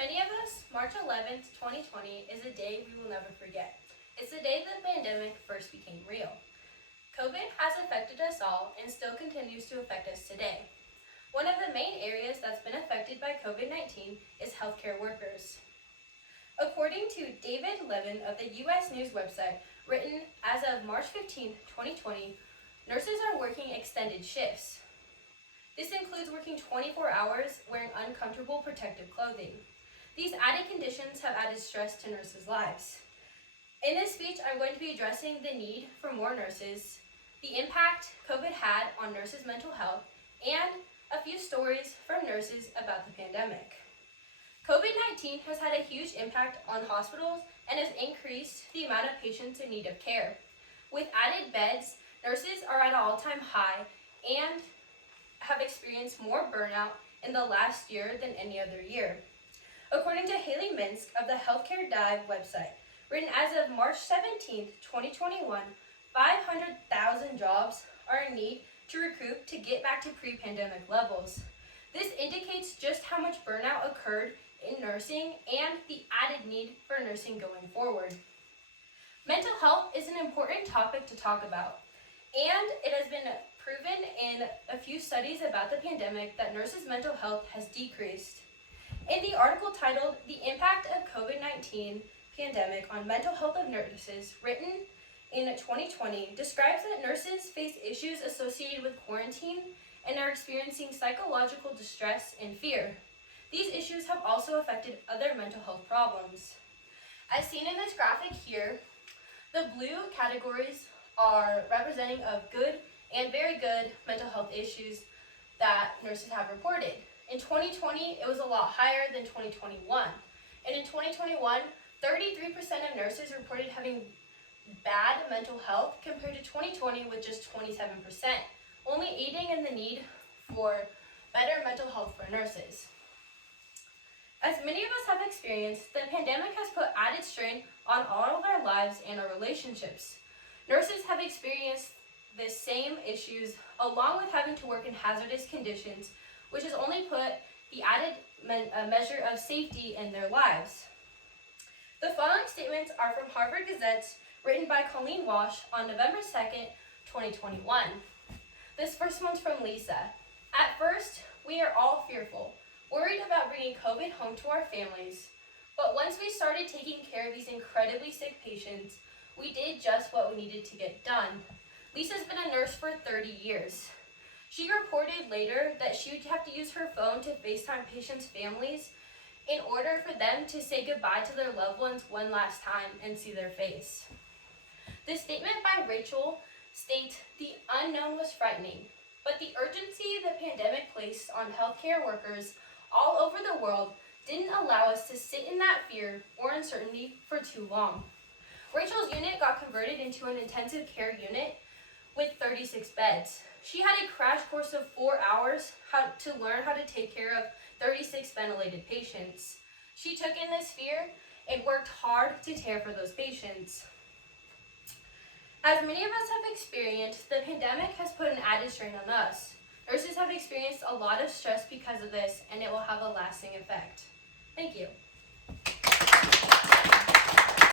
many of us, March 11th, 2020 is a day we will never forget. It's the day the pandemic first became real. COVID has affected us all and still continues to affect us today. One of the main areas that's been affected by COVID-19 is healthcare workers. According to David Levin of the U.S. News website, written as of March 15, 2020, nurses are working extended shifts. This includes working 24 hours wearing uncomfortable protective clothing. These added conditions have added stress to nurses' lives. In this speech, I'm going to be addressing the need for more nurses, the impact COVID had on nurses' mental health, and a few stories from nurses about the pandemic. COVID-19 has had a huge impact on hospitals and has increased the amount of patients in need of care. With added beds, nurses are at an all-time high and have experienced more burnout in the last year than any other year. According to Haley Minsk of the Healthcare Dive website, written as of March 17, 2021, 500,000 jobs are in need to recruit to get back to pre-pandemic levels. This indicates just how much burnout occurred in nursing and the added need for nursing going forward. Mental health is an important topic to talk about, and it has been proven in a few studies about the pandemic that nurses' mental health has decreased. In the article titled "The Impact of COVID-19 Pandemic on Mental Health of Nurses," written in 2020, describes that nurses face issues associated with quarantine and are experiencing psychological distress and fear. These issues have also affected other mental health problems. As seen in this graphic here, the blue categories are representing of good and very good mental health issues that nurses have reported. In 2020, it was a lot higher than 2021. And in 2021, 33% of nurses reported having bad mental health compared to 2020 with just 27%, only aiding in the need for better mental health for nurses. As many of us have experienced, the pandemic has put added strain on all of our lives and our relationships. Nurses have experienced the same issues along with having to work in hazardous conditions, which has only put the added measure of safety in their lives. The following statements are from Harvard Gazette, written by Colleen Walsh on November 2nd, 2021. This first one's from Lisa. At first, we are all fearful, worried about bringing COVID home to our families. But once we started taking care of these incredibly sick patients, we did just what we needed to get done. Lisa's been a nurse for 30 years. She reported later that she would have to use her phone to FaceTime patients' families in order for them to say goodbye to their loved ones one last time and see their face. This statement by Rachel states, "The unknown was frightening, but the urgency the pandemic placed on healthcare workers all over the world didn't allow us to sit in that fear or uncertainty for too long." Rachel's unit got converted into an intensive care unit with 36 beds. She had a crash course of 4 hours to learn how to take care of 36 ventilated patients. She took in this fear and worked hard to care for those patients. As many of us have experienced, the pandemic has put an added strain on us. Nurses have experienced a lot of stress because of this, and it will have a lasting effect. Thank you.